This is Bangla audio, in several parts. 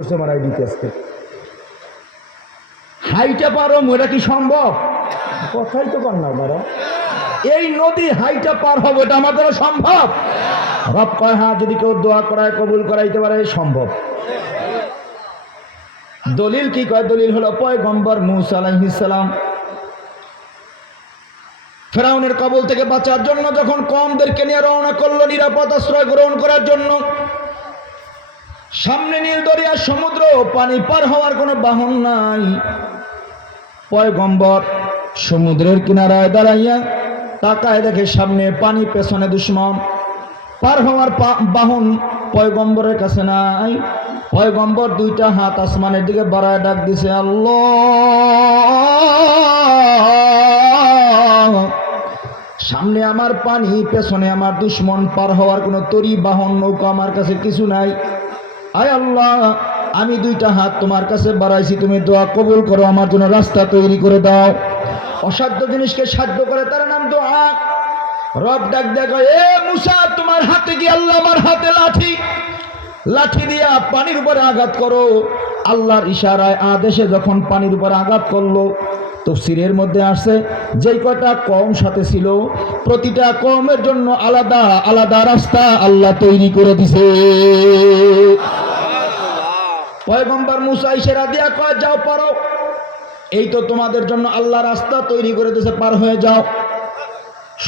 মারাই দিতে হাইটা পারো এটা কি সম্ভব? কথাই তো কর না বারা এই নদী হাইটা পার হবে এটা আমার দ্বারা সম্ভব? রব কয় হ্যাঁ যদি কেউ দোয়া করায় কবুল করাইতে পারে সম্ভব। দলিল কি কয়? দলিল হলো পয়গম্বর মুসা আলাইহিস সালাম ফেরাউনের কবল থেকে বাঁচার জন্য যখন কমদেরকে নিয়ে রওনা করল নিরাপদ আশ্রয় গ্রহণ করার জন্য সামনে নীল দরিয়া সমুদ্র, পানি পার হওয়ার কোনো বাহন নাই। পয়গম্বর সমুদ্রের কিনারায় দাঁড়াইয়া তাকায় দেখে সামনে পানি, পেছনে দুশ্মন। পার হওয়ার বাহন পয়গম্বরের কাছে নাই। পয়গম্বর দুইটা হাত আসমানের দিকে বাড়ায় ডাক দিছে, আল্লাহ! সামনে আমার পানি, পেছনে আমার দুশ্মন, পার হওয়ার কোনো তরি, বাহন, নৌকা আমার কাছে কিছু নাই। আয় আল্লাহ, আমি দুইটা হাত তোমার কাছে বাড়াইছি, তুমি দোয়া কবুল করো, আমার জন্য রাস্তা তৈরি করে দাও। অসাধ্য জিনিসকে সাধ্য করে তার নাম দোয়া। রব ডাক দেখো এ মুসা, তোমার হাতে কি আল্লাহ আমার হাতে লাঠি। লাঠি দিয়া পানির উপরে আঘাত করো। আল্লাহর ইশারায় আদেশে যখন পানির উপরে আঘাত করল, তফসিরের মধ্যে আসছে, যেই কটা কম সাথে ছিল, প্রতিটা কমের জন্য আলাদা আলাদা রাস্তা আল্লাহ তৈরি করে দিছে। পয়গম্বর মুসা ইশারা দিয়া কয় যাও, পারো। এই তো তোমাদের জন্য আল্লাহ রাস্তা তৈরি করে দিয়েছে, পার হয়ে যাও।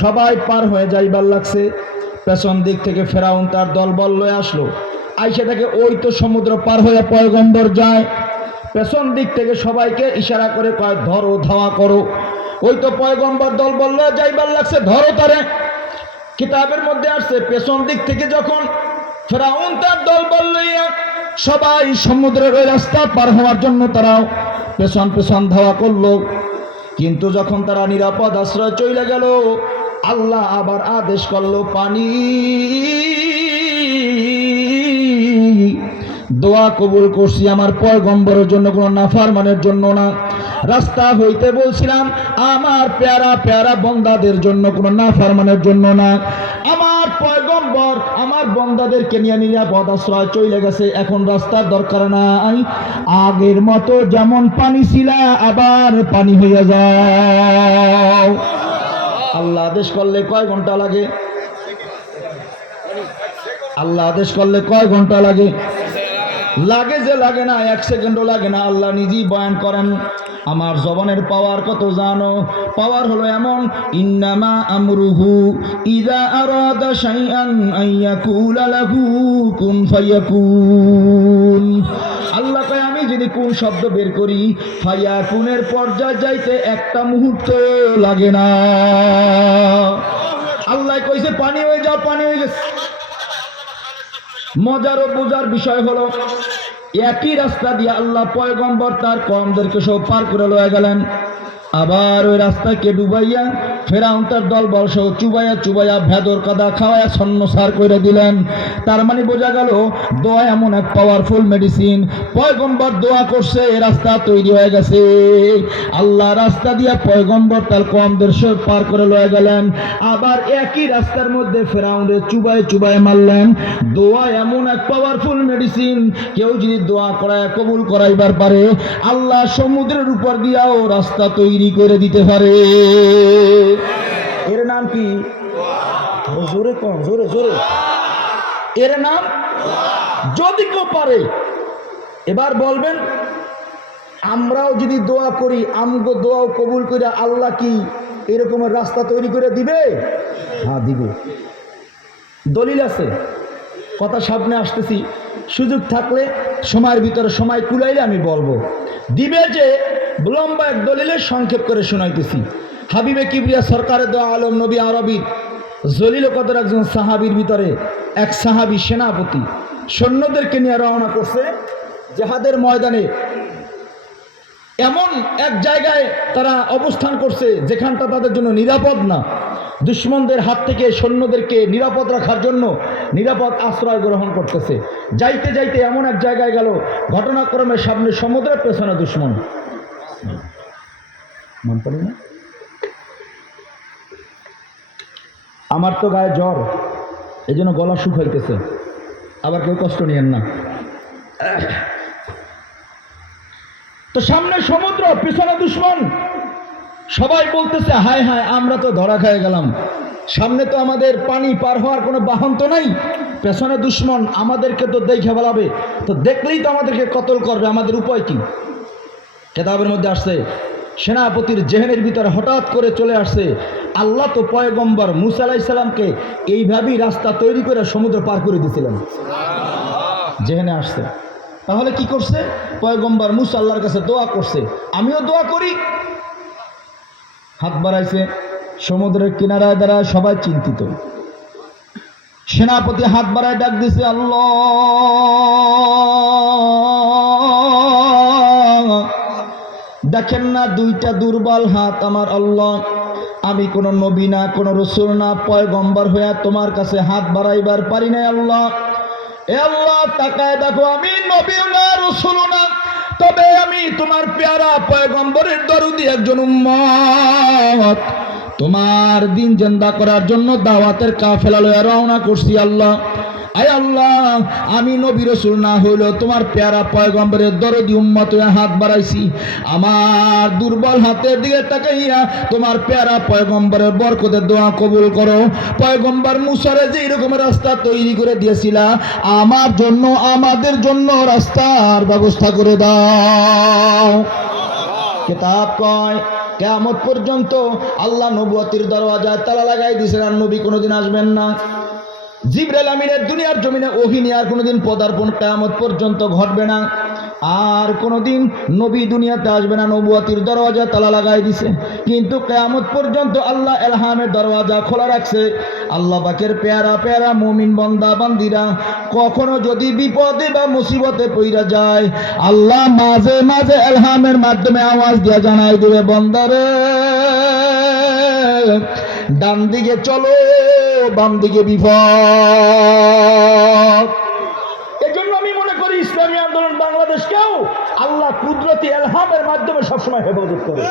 সবাই পার হয়ে যাইবার লাগছে। পেছন দিক থেকে ফেরাউন তার দল বল লয়ে আসলো। আইসে থেকে ওই তো সমুদ্র পার হয়ে পয়গম্বর যায়। পেছন দিক থেকে সবাইকে ইশারা করে কয়, ধরো, ধাওয়া করো। ওই তো পয়গম্বর দল বল লয়ে যাইবার লাগছে, ধরো তারে। কিতাবের মধ্যে আসছে, পেছন দিক থেকে যখন ফেরাউন তার দল লইয়া সবাই সমুদ্রের ওই রাস্তা পার হওয়ার জন্য তারা পেছন পেছন ধাওয়া করল। কিন্তু যখন তারা নিরাপদ আশ্রয় চলে গেল, আল্লাহ আবার আদেশ করল, পানি দোয়া কবুল করছি আমার পয়গম্বরের জন্য, কোনো নাফারমানের জন্য না। রাস্তা হইতে বলছিলাম, আমার প্যারা প্যারা বন্দাদের জন্য, কোনো নাফারমানের জন্য না। আমার পয়গম্বর আমার বন্দাদেরকে নিয়ে নিরাপদ আশ্রয় চলে গেছে, এখন রাস্তার দরকার নাই। আগের মতো যেমন পানি ছিল, আবার পানি হইয়া যাও। আল্লাহ আদেশ করলে কয় ঘণ্টা লাগে? আল্লাহ আদেশ করলে কয় ঘণ্টা লাগে? লাগে যে লাগে না, এক সেকেন্ডও লাগে না। আল্লাহ নিজেই বয়ান করেন, আমার জবানের পাওয়ার কত জানো? পাওয়ার হলো এমন, ইন্নামা আমরুহু ইদা আরাদা শাইআন আইয়াকুলা লাহু কুন ফায়াকুন। আল্লাহ কয়, আমি যদি কোন শব্দ বের করি, ফায়াকুনের পর্যায়ে যাইতে একটা মুহূর্ত লাগে না। আল্লাহ কইছে, পানি হয়ে যাও, পানি হয়ে গেছে। মজার ও বোঝার বিষয় হলো, একই রাস্তা দিয়ে আল্লাহ পয়গম্বর তার কমদেরকে সব পার করে লয়ে গেলেন। আবার ওই রাস্তাকে ডুবাইয়া ফেরাউন তার দল বল সহ চুবাইয়া চুবাইয়া ভেদর কাদা খাওয়াইয়া ছন্ন সার করে দিলেন। তার মানে বোঝা গেল, দোয়া এমন এক পাওয়ারফুল মেডিসিন পয়গম্বর দোয়া করছে, এ রাস্তা তৈরি হয়ে গেছে। আল্লাহ রাস্তা দিয়া পয়গম্বর তার কমদের সব পার করে লয়ে গেলেন। আবার একই রাস্তার মধ্যে ফেরাউন্ডে চুবাই চুবাই মারলেন। দোয়া এমন এক পাওয়ারফুল মেডিসিন কেউ যদি দোয়া করায়, কবুল করাইবার পারে, আল্লাহ সমুদ্রের উপর দিয়াও রাস্তা তৈরি করে দিতে পারে? এর নাম কি? জোরে কম, জোরে জোরে। এর নাম? যদি কেউ পারে। এবার বলবেন, আমরাও যদি দোয়া করি, আমগো দোয়াও কবুল করে আল্লাহ কি এরকমের রাস্তা তৈরি করে দিবে? হ্যাঁ দিবে। দলিল আছে। কথা সামনে আসতেছি। সুযোগ থাকলে সময়ের ভিতরে সময় কুলাইলে আমি বলব। দিবে যে লম্বা এক দলিলের সংক্ষেপ করে শোনাইতেছি। হাবিবে কিবরিয়া সরকারের দোয়া আলম নবী আরবি, জলিল কদর একজন সাহাবির ভিতরে এক সাহাবি সেনাপতি, সৈন্যদেরকে নিয়ে রওনা করছে জেহাদের ময়দানে। এমন এক জায়গায় তারা অবস্থান করছে যেখানটা তাদের জন্য নিরাপদ না। দুশ্মনদের হাত থেকে সৈন্যদেরকে নিরাপদ রাখার জন্য নিরাপদ আশ্রয় গ্রহণ করতেছে। যাইতে যাইতে এমন এক জায়গায় গেল, ঘটনাক্রমে সামনে সমুদ্রের পেছনে দুশ্মন। মন পড়ে না? আমার তো গায়ে জ্বর এই জন্য গলা শুকাইতেছে আবার কেউ কষ্ট নিয়েন না। তো সামনে সমুদ্র, পিছনে দুশ্মন। সবাই বলতেছে, হায় হায়, আমরা তো ধরা খেয়ে গেলাম। সামনে তো আমাদের পানি পার হওয়ার কোনো বাহন তো নাই। পেছনে দুশ্মন, আমাদেরকে তো দেখে বেলাবে তো দেখলেই তো আমাদেরকে কতল করবে, আমাদের উপায় কি? কেতাবের মধ্যে আসছে সেনাপতির জেহেনের ভিতরে হঠাৎ করে চলে আসছে। আল্লাহ তো পয়গম্বর মুসা আলাইসাল্লামকে এইভাবেই রাস্তা তৈরি করে সমুদ্র পার করে দিয়েছিলেন। জেহেনে আসছে। তাহলে কি করছে? পয়গম্বর মুসা আল্লাহর কাছে দোয়া করছে। আমিও দোয়া করি। হাত বাড়াইছে। সমুদ্রের কিনারায় দ্বারা সবাই চিন্তিত। সেনাপতি হাত বাড়ায় ডাক দিছে আল্লাহ! দেখেন না, দুইটা দুর্বল হাত আমার আল্লাহ। আমি কোনো নবী না, কোনো রসুল না, পয়গম্বর হইয়া তোমার কাছে হাত বাড়াইবার পারি না আল্লাহ। এ আল্লাহ, তাকায় দেখো, আমি নবী না রসুল না। তবে আমি তোমার পেয়ারা, পয়গম্বরের দরুদি একজন উম্মত। তোমার দিন জেন্দা করার জন্য দাওয়াতের কাফেলা লয়া রওনা করছি আল্লাহ। আয় আল্লাহ, আমি নবী রসুল না হইলেও তোমার পেয়ারা পয়গম্বরের দরদি উম্মত হাত বাড়াইছি। আমার দুর্বল হাতের দিকে তাকাইয়া তোমার পেয়ারা পয়গম্বরের বরকতের দোয়া কবুল করো। পয়গম্বর মুসারে যে এরকম রাস্তা তৈরি করে দিয়েছিলা, আমার জন্য, আমাদের জন্য রাস্তার ব্যবস্থা করে দাও। কেতাব কয় কেমত পর্যন্ত আল্লাহ নবুয়তির দরওয়াজা তালা লাগাই আর নবী কোনোদিন আসবেন না। জিব্রাইল আমিনের দুনিয়ার জমিনে ওহিনী আর কোনোদিন পদার্পণ কেয়ামত পর্যন্ত ঘটবে না। আর কোনোদিন নবী দুনিয়াতে আসবে না, নবুয়াতির দরওয়াজা তালা লাগাই দিছে। কিন্তু কেয়ামত পর্যন্ত আল্লাহ এলহামের দরওয়াজা খোলা রাখছে। আল্লাহ পাকের পেয়ারা পেয়ারা মুমিন বন্দা, বান্দিরা কখনো যদি বিপদে বা মুসিবতে পইরা যায়, আল্লাহ মাঝে মাঝে এলহামের মাধ্যমে আওয়াজ দিয়া জানাই দেবে বন্দারে ডান দিকে চলো বাম দিকে বিপদ। এজন্য আমি মনে করি ইসলামী আন্দোলন বাংলাদেশকেও আল্লাহ কুদরতি এলহামের মাধ্যমে সবসময় হেফাজত করে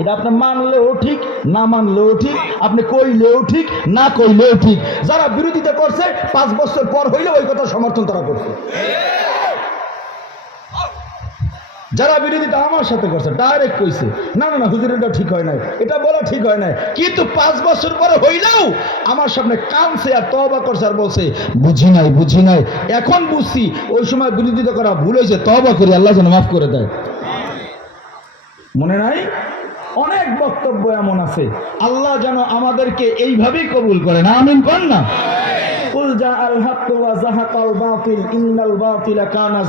এটা আপনি মানলেও ঠিক, না মানলেও ঠিক, আপনি কইলেও ঠিক, না কইলেও ঠিক। যারা বিরোধিতা করছে, পাঁচ বছর পর হইলে ওই কথা সমর্থন তারা করছে। যারা বিরোধিতা আমার সাথে করছে ডাইরেক্ট কইছে, না না না, হুজুর, এটা ঠিক হয় নাই, এটা বলা ঠিক হয় নাই। কিন্তু পাঁচ বছর পরে হইলেও আমার সামনে কানছে আর তবা করছে আর বলছে, বুঝি নাই বুঝি নাই। এখন বুঝছি, ওই সময় বিরোধিতা করা ভুল হয়েছে তবা করি, আল্লাহ যেন মাফ করে দেয়। মনে নাই? অনেক বক্তব্য এমন আছে, আল্লাহ যেন আমাদেরকে এইভাবেই কবুল করে না, আমিন কর না? কুল জা আল হক ওয়া বাতিল ইন্নাল বাতিলা কানা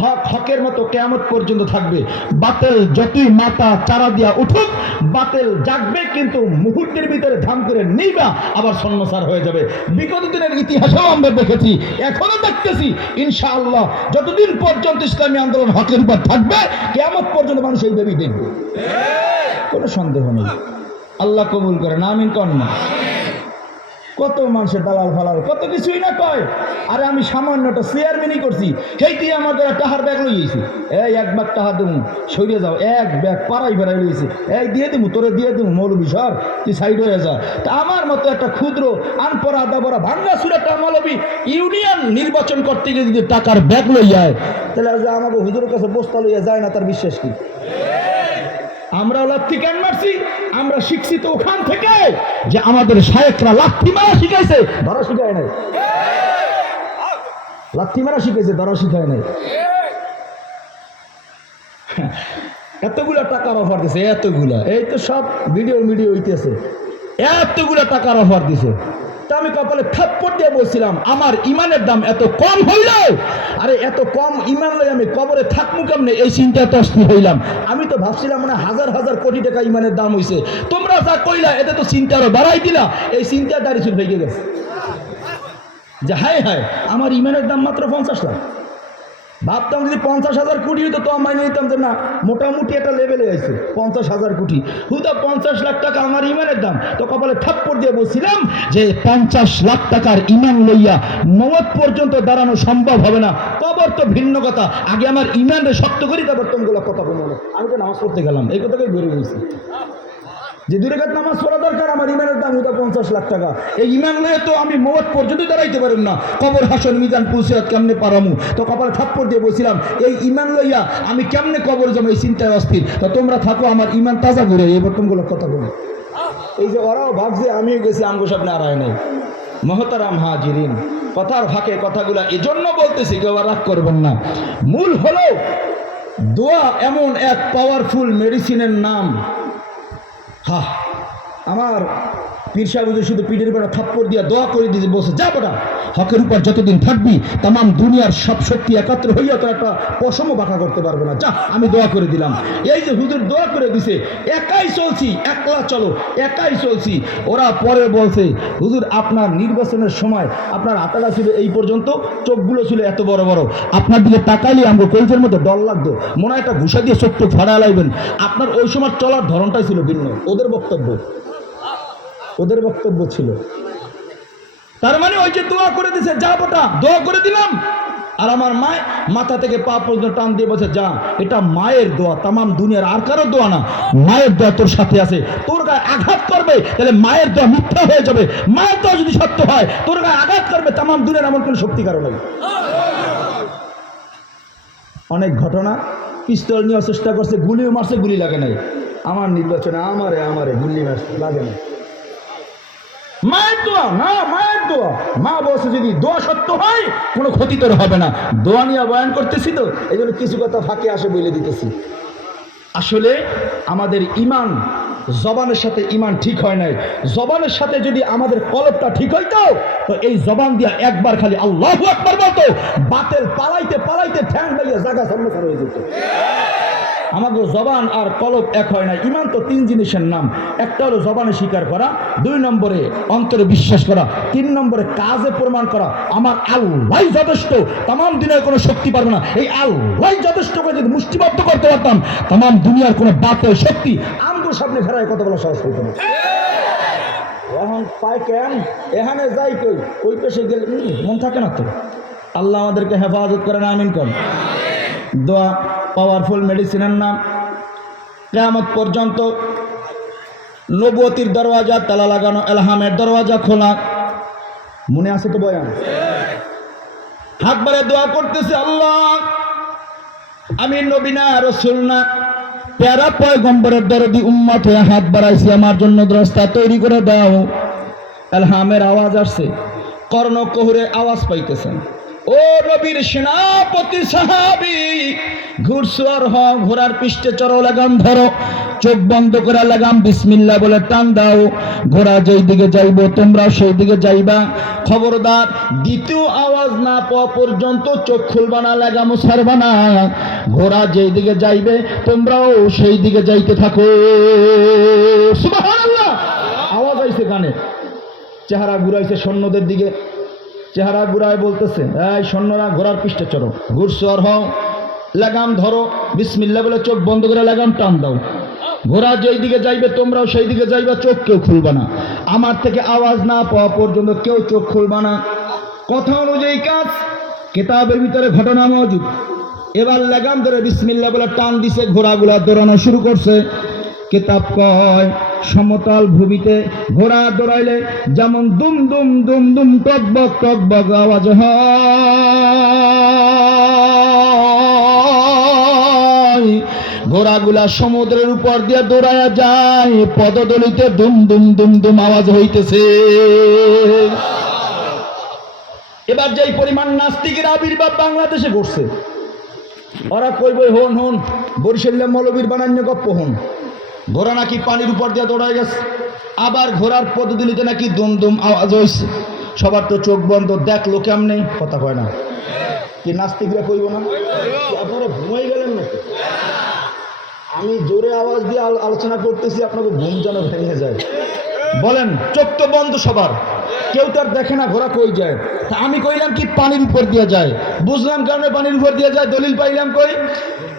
হক হকের মতো কেয়ামত পর্যন্ত থাকবে। বাতিল যতই মাথা চারা দিয়া উঠুক বাতিল জাগবে কিন্তু মুহূর্তের ভিতরে ধাম করে নিবা আবার সন্ন্যাসার হয়ে যাবে। বিগত দিনের ইতিহাসেও আমরা দেখেছি এখনও দেখতেছি ইনশাআল্লাহ যতদিন পর্যন্ত ইসলামী আন্দোলন হকের উপর থাকবে কেয়ামত পর্যন্ত মানুষ এইভাবেই দেখবে। কোনো সন্দেহ নেই। আল্লাহ কবুল করে না। আমিন। কন্যা কত মানুষের দালাল ফালাল, কত কিছুই না কয়। আরে আমি সামান্যটা চেয়ারম্যানই করছি, সেইটি আমাদের টাহার ব্যাগ লইয়েছি এই এক ব্যাগ টাহা দেবো সরিয়ে যাও, এক ব্যাগ পাড়াই ফেরাই লইয়েছি এই দিয়ে দিবো তোরে দিয়ে দিবো মৌলবি সর, তুই সাইড হয়ে যা। তা আমার মতো একটা ক্ষুদ্র আনপরা দাবরা ভাঙ্গা সুরাটা মৌলবি ইউনিয়ন নির্বাচন করতে গিয়ে যদি টাকার ব্যাগ লই যায় তাহলে আমাকে হুজুরের কাছে বস্তা লইয়া যায় না, তার বিশ্বাস কি? আমরা লাথি কেন মারছি, আমরা শিখছি তো ওখান থেকে যে আমাদের শায়েকরা লাথি মারা শিখাইছে, ধরা শিখায় নাই। লাথি মারা শিখাইছে, ধরা শিখায় নাই। এতগুলা টাকার অফার দিছে, এতগুলা। এই তো সব ভিডিও ভিডিও হইতেছে। এতগুলা টাকার অফার দিছে। আমি কপালে থাপ্পড় দিয়ে বলছিলাম, আমার ইমানের দাম এত কম হইল? আরে, এত কম ইমান লই আমি কবরে থাকমু কেমনে? এই চিন্তা তস্তি হইলাম। আমি তো ভাবছিলাম মানে হাজার হাজার কোটি টাকা ইমানের দাম হইছে। তোমরা যা কইলা, এতে তো চিন্তা আরও বাড়াই দিলা। এই চিন্তা দাঁড়িয়ে শুধু ভেঙে গেছে যে হায় হায়, আমার ইমানের দাম মাত্র পঞ্চাশ লাখ। ভাবতাম যদি পঞ্চাশ হাজার কোটি হতো তো মাইনে নিতাম যে না, মোটামুটি একটা লেভেলে আছে পঞ্চাশ হাজার কোটি। হুদা, পঞ্চাশ লাখ টাকা আমার ইমানের দাম। তো কপালে থাপ্পড় দিয়ে বলছিলাম যে পঞ্চাশ লাখ টাকার ইমান লইয়া মত পর্যন্ত দাঁড়ানো সম্ভব হবে না। কবর তো ভিন্ন কথা। আগে আমার ইমানরে শক্ত করি, তারপর তোমগুলো কথা বলব আমি তো নামাজ পড়তে গেলাম। এই কথাটাই বেরিয়ে গেছি যে দূরে কাত নামাজ পড়া দরকার, আমার ইমানের দাম ওটা পঞ্চাশ লাখ টাকা। এই ইমান লয়ে তো আমি মত পর্যন্ত দাঁড়াইতে পারুম না। কবর হাসন, মিজান পুলসিরাত কেমনে পারামু? তো কপালে থাপ্পড় দিয়ে বলছিলাম, এই ইমান লইয়া আমি কেমনে কবর জমা এই চিন্তায় অস্থির। তা তোমরা থাকো, আমার ইমান তাজা ঘুরে। এই বর্তমানগুলো কথা বলো। এই যে ওরাও ভাবছে, আমিও গেছি আমগো সামনে আর নাই মহতারাম হাজিরিন। কথার ফাঁকে কথাগুলা এজন্য বলতেছি, কেউ রাগ করবেন না। মূল হলো, দোয়া এমন এক পাওয়ারফুল মেডিসিনের নাম। হা আমার পীর সাহেব শুধু পিঠের উপর থাপ্পড় দিয়া দোয়া করে দিয়েছে বসে যা বেটা, হকের উপর যতদিন থাকবি, তামাম দুনিয়ার সব শক্তি একাত্র হইয়া তো একটা পশমও বাঁকা করতে পারবে না। যা, আমি দোয়া করে দিলাম। এই যে হুজুর দোয়া করে দিছে, একাই চলছি, একলা চলো, একাই চলছি। ওরা পরে বলছে, হুজুর, আপনার নির্বাচনের সময় আপনার আতাটা ছিল এই পর্যন্ত, চোখগুলো ছিল এত বড় বড়। আপনার দিকে তাকাইলে আমাকে কলজের মধ্যে ডর লাগতো। মনে হয় একটা ঘুষা দিয়ে চোখ ফাড়া লাইবেন। আপনার ওই সময় চলার ধরনটাই ছিল ভিন্ন, ওদের বক্তব্য। ওদের বক্তব্য ছিল। তার মানে ওই যে দোয়া করে দিছে, যা বটা, দোয়া করে দিলাম। আর আমার মায় মাথা থেকে পা পর্যন্ত টান দিয়ে বলছে, যা, এটা মায়ের দোয়া, তামাম দুনিয়ার আর কারও দোয়া না। মায়ের দোয়া তোর সাথে আছে। তোর গায়ে আঘাত করবে, তাহলে মায়ের দোয়া মিথ্যা হয়ে যাবে। মায়ের দোয়া যদি সত্য হয়, তোর গায়ে আঘাত করবে, তামাম দুনিয়ার এমন কোনো শক্তি কারও নাই। অনেক ঘটনা, পিস্তল নেওয়ার চেষ্টা করছে, গুলিও মারছে, গুলি লাগে নাই। আমার নির্বাচনে আমারে আমারে গুলি মারছে, লাগে না মায়ের দোয়া, না, মায়ের দোয়া। মা বলছে, যদি দোয়া সত্য হয়, কোনো ক্ষতি তোর হবে না। দোয়া নিয়ে বয়ান করতেছি তো এই জন্য কিছু কথা ফাঁকে আসে বলে দিতেছি। আসলে আমাদের ইমান, জবানের সাথে ইমান ঠিক হয় নাই। জবানের সাথে যদি আমাদের কলবটা ঠিক হইতো, তো এই জবান দিয়া একবার খালি আল্লাহ একবার বলতো বাতেল পালাইতে পালাইতে ঠ্যাং বাইয়া জায়গা সামনে হয়ে যেত। আমাদের জবান আর কলব এক হয় না ইমান তো তিন জিনিসের নাম। একটা হলো জবানে স্বীকার করা, দুই নম্বরে অন্তরে বিশ্বাস করা, তিন নম্বরে কাজে প্রমাণ করা। আমার আল্লাহ যথেষ্ট তাম দিনের কোনো শক্তি পারবে না। এই আল্লাহ যথেষ্ট করে যদি মুষ্টিবদ্ধ করতে পারতাম তাম দুনিয়ার কোনো বাতের শক্তি আমগুর সামনে ফেরায় কথা বলা সহজ হইতো না। এখন পায় কেন? এখানে যাই কই? ওই পেশে গেলে মন থাকে না তো। আল্লাহ আমাদেরকে হেফাজত করেন, আমিন করেন। দোয়া পাওয়ারফুল মেডিসিনের নাম। কেয়ামত পর্যন্ত নবতির দরওয়াজা, তালা লাগানো, এলহামের দরওয়াজা খোলা। মনে আছে তো বয়ান? হাত বাড়ে দোয়া করতেছে আল্লাহ। আমি নবীনা রসুল না, প্যারা পয়গম্বরের দরদি উম্মত হয়ে হাত বাড়াইছি, আমার জন্য রাস্তা তৈরি করে দাও। এলহামের আওয়াজ আসছে কর্ণ কহুরে আওয়াজ পাইতেছেন। ও নবীর সেনাপতি সাহাবি ঘুরসুয়ার হ ঘোড়ার পৃষ্ঠে চড়ো, লাগাম ধরো, চোখ বন্ধ করে লাগাম বিসমিল্লা বলে টান দাও। ঘোড়া যেই দিকে যাইব, তোমরাও সেই দিকে যাইবা। খবরদার, দ্বিতীয় আওয়াজ না পাওয়া পর্যন্ত চোখ খুলবা না লাগামও ছাড়বা না। ঘোড়া যেই দিকে যাইবে, তোমরাও সেই দিকে যাইতে থাকো। আওয়াজ আইছে কানে। চেহারা ঘুরাইছে সৈন্যদের দিকে। চেহারা ঘুরায় বলতেছে, এই সৈন্যরা ঘোড়ার পৃষ্ঠে চড়ো ঘুরসর হও, লাগাম ধরো বিসমিল্লা বলে চোখ বন্ধ করে লাগাম টান দাও। ঘোড়া যেই দিকে যাইবে তোমরাও সেই দিকে যাইবা, চোখ কেউ খুলবা না। আমার থেকে আওয়াজ না পাওয়া পর্যন্ত কেউ চোখ খুলবা না। কথা অনুযায়ী কাজ, কেতাবের ভিতরে ঘটনা মজুদ। এবার লাগাম ধরে বিসমিল্লা বলে টান দিছে, ঘোড়াগুলা দৌড়ানো শুরু করছে। কেতাব কয়, সমতল ভূমিতে ঘোড়া দৌড়াইলে যেমন দুম দুম দুম দুম টকবক টকবক আওয়াজ হয়। ঘোড়াগুলা সমুদ্রের উপর দিয়ে দৌড়ায়া যায়, পদদলিতে দুম দুম দুম দুম আওয়াজ হইতেছে। এবার যেই পরিমাণ নাস্তিকের আবির্ভাব বাংলাদেশে ঘটছে, ওরা কইবই হন হন বরিশাল্লা মৌলবীর বানান্য গপ্প হন। ঘোড়া নাকি পানির উপর দিয়ে দৌড়ায় গেছে? আবার ঘোড়ার পদদলিতে নাকি দুম দুম আওয়াজ হয়েছে। সবার তো চোখ বন্ধ দেখল কেমনে কথা কয় না। কি নাস্তিকরা কইব না? আপনারা ঘুমাই গেলেন আমি জোরে আওয়াজ দিয়ে আলোচনা করতেছি আপনাকে ঘুম যেন ভেঙে যায়। বলেন, চোখ তো বন্ধ সবার। কেউ তার দেখে না ঘোড়া কই যায়। আমি কইলাম কি পানির উপর দিয়ে যায়। বুঝলাম কারণে পানির উপর দিয়ে যায়, দলিল পাইলাম কই?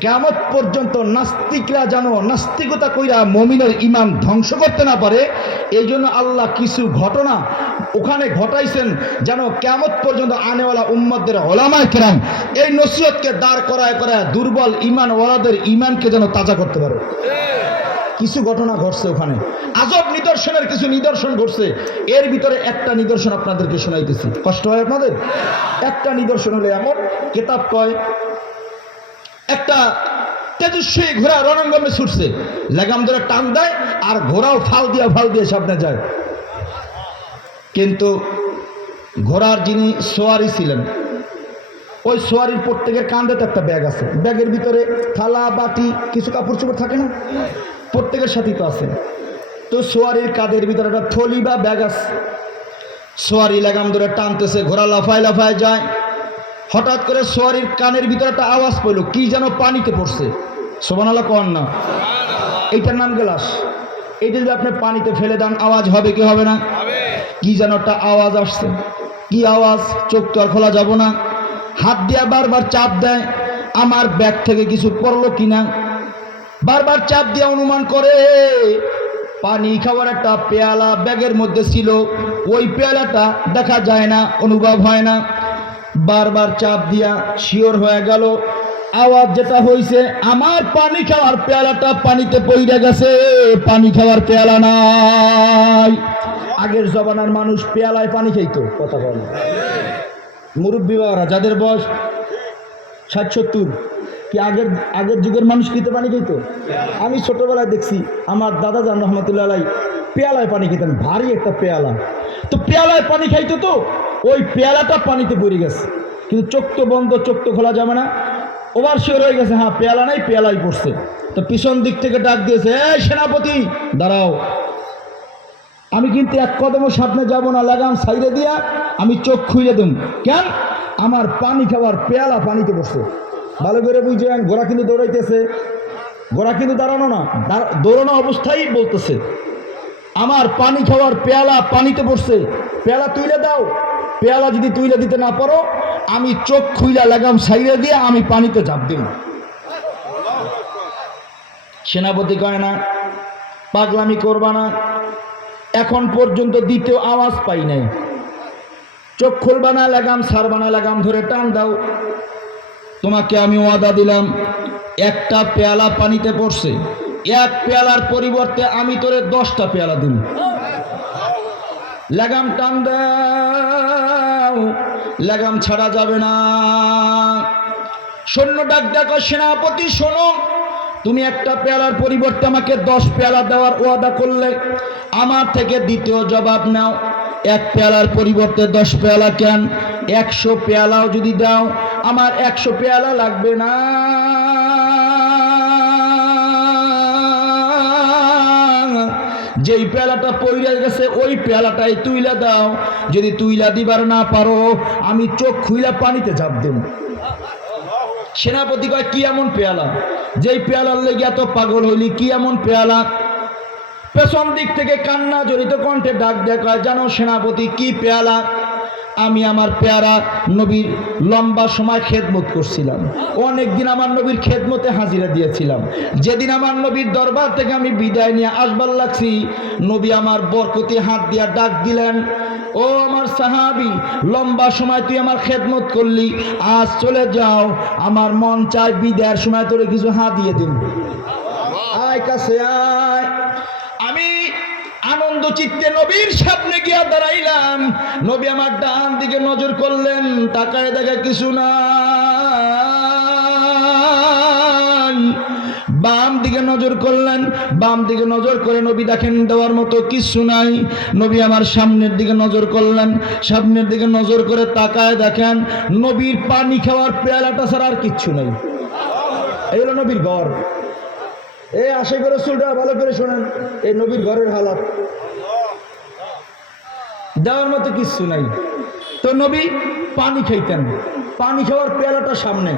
কেমত পর্যন্ত নাস্তিকরা যেন নাস্তিকতা কইরা মমিনের ইমান ধ্বংস করতে না পারে এই জন্য আল্লাহ কিছু ঘটনা ওখানে ঘটাইছেন যেন কেমত পর্যন্ত আনেওয়ালা উম্মদের ওলামায় কেরাম এই নসিহতকে দাঁড় করায় করায় দুর্বল ইমান ওয়ালাদের ইমানকে যেন তাজা করতে পারে। কিছু ঘটনা ঘটছে ওখানে। আজব নিদর্শনের কিছু নিদর্শন ঘটছে। এর ভিতরে একটা নিদর্শন আপনাদেরকে শোনাইতেছি। কষ্ট হয় আপনাদের? একটা নিদর্শন হলে এমন, কেতাব কয় একটা তেজস্বী ঘোড়া রণাঙ্গমে ছুটছে। লাগাম ধরে টান দেয় আর ঘোড়াও ফাল দিয়া ফাল দিয়ে সামনে যায়। কিন্তু ঘোড়ার যিনি সোয়ারি ছিলেন, ওই সোয়ারির প্রত্যেকের কাঁধে তো একটা ব্যাগ আছে। ব্যাগের ভিতরে থালা, বাটি, কিছু কাপড় চোপড় থাকে না? প্রত্যেকের সাথেই তো আছে। তো সোয়ারির কাঁধের ভিতরে একটা থলি বা ব্যাগ আছে। সোয়ারি লাগাম ধরে টানতেছে, ঘোড়া লাফায় লাফায় যায়। হঠাৎ করে সোয়ারির কানের ভিতরে একটা আওয়াজ পেল কি যেন পানিতে পড়ছে। সোবানালা কন না। এইটার নাম গেলাস। এইটা যদি আপনি পানিতে ফেলে দেন, আওয়াজ হবে কি হবে না? কি যেন একটা আওয়াজ আসছে। কি আওয়াজ? চোখ তো আর খোলা যাব না। হাত দিয়া বারবার চাপ দেয়, আমার ব্যাগ থেকে কিছু পড়ল কিনা? বারবার চাপ দিয়ে অনুমান করে, পানি খাওয়ার একটা পেয়ালা ব্যাগের মধ্যে ছিল। ওই পেয়ালাটা দেখা যায় না, অনুভব হয় না। বারবার চাপ দিয়া শিওর হয়ে গেল। আওয়াজ যেটা হয়েছে আমার পানি খাওয়ার পেয়ালাটা পানিতে পইরে গেছে, পানি খাওয়ার পেয়ালা নাই। আগের জমানার মানুষ পেয়ালায় পানি খাইতো, কথা বল মুরব্বী বাবারা, যাদের বয়স ষাট সত্তর কি আগের আগের যুগের মানুষ খেতে পানি খেত আমি ছোটবেলায় দেখছি, আমার দাদা জান রহমতুল্লাহ পেয়ালায় পানি খেতেন, ভারী একটা পেয়ালা। তো পেয়ালায় পানি খাইতো তো? ওই পেয়ালাটা পানিতে পড়ে গেছে। কিন্তু চোখ তো বন্ধ, চোখ তো খোলা যাবে না। ওভার শিওর হয়ে গেছে হ্যাঁ পেয়ালা নাই, পেয়ালাই পড়ছে। তো পিছন দিক থেকে ডাক দিয়েছে, এই সেনাপতি, দাঁড়াও। আমি কিন্তু এক কদমও সামনে যাব না, লাগাম সাইডে দিয়া আমি চোখ খুলে দেব। কেন? আমার পানি খাওয়ার পেয়ালা পানিতে বসছে ভালো করে বুঝেন, ঘোড়া কিন্তু দৌড়াইতেছে। ঘোড়া কিন্তু দাঁড়ানো না, দাঁড়- দৌড়ানো অবস্থায় বলতেছে। আমার পানি খাওয়ার পেয়ালা পানিতে পড়ছে। পেয়ালা তুইলে দাও। পেয়ালা যদি তুইলে দিতে না পারো, আমি চোখ খুইলা লাগাম সাইডে দিয়ে আমি পানিতে ঝাঁপ দিব সেনাপতি কয় না, পাগলামি করবা না। এখন পর্যন্ত দ্বিতীয় আওয়াজ পাই নাই। চোখ খুলবা না, লাগাম সারবা না, লাগাম ধরে টান দাও। তোমাকে আমি ওয়াদা দিলাম, একটা পেয়ালা পানিতে পড়ছে। এক পেয়ালার পরিবর্তে আমি তোরে দশটা পেয়ালা দিন লাগাম টান দাও, লাগাম ছাড়া যাবে না। সৈন্য ডাক দেখো, সেনাপতি, শোনো, তুমি একটা পেয়ালার পরিবর্তে আমাকে দশ পেয়ালা দেওয়ার ওয়াদা করলে। আমার থেকে দ্বিতীয় জবাব নাও, এক পেয়ালার পরিবর্তে দশ পেয়ালা কেন? একশো পেয়ালাও যদি দাও, আমার একশো পেয়ালা লাগবে না। যেই পেয়ালাটা পইরা গেছে, ওই পেয়ালাটাই তুইলা দাও। যদি তুইলা দিবার না পারো, আমি চোখ খুইলা পানিতে ঝাঁপ দেব। সেনাপতি কয়, কি এমন পেয়ালা? যেই পেয়ালার লেগে এত পাগল হইলি, কি এমন পেয়ালা? পেছন দিক থেকে কান্না জড়িত কণ্ঠে ডাক দেখায় জানো সেনাপতি, কি পেয়ালা? আমি আমার পেয়ারা নবীর লম্বা সময় খেদমত করছিলাম। অনেক দিন আমার নবীর খেদমতে হাজিরা দিয়েছিলাম। যেদিন আমার নবীর দরবার থেকে আমি বিদায় নিয়ে আসবার লাগছি, নবী আমার বরকতি হাত দিয়া ডাক দিলেন, ও আমার সাহাবি, লম্বা সময় তুই আমার খেদমত করলি, আজ চলে যাও, আমার মন চায় বিদায়ের সময় তোরে কিছু হাত দিয়ে দিন। আয় কাছে আয়। আমি আনন্দ চিত্তে নবীর সামনে গিয়া দাঁড়াইলাম। নবী আমার ডান দিকে নজর করলেন, তাকায় দেখা কিছু না বাম দিকে নজর করলেন, বাম দিকে নজর করে নবী দেখেন দেওয়ার মতো কিছু নাই। নবী আমার সামনের দিকে নজর করলেন, সামনের দিকে নজর করে তাকায় দেখেন, নবীর পানি খাওয়ার পেয়ালাটা ছাড়া আর কিচ্ছু নাই। এই হলো নবীর ঘর। এই আশা করে চুলটা ভালো করে শোনেন, এই নবীর ঘরের হালাত। দেওয়ার মতো কিছু নাই। তো নবী পানি খাইতেন। পানি খাওয়ার পেয়ালাটা সামনে।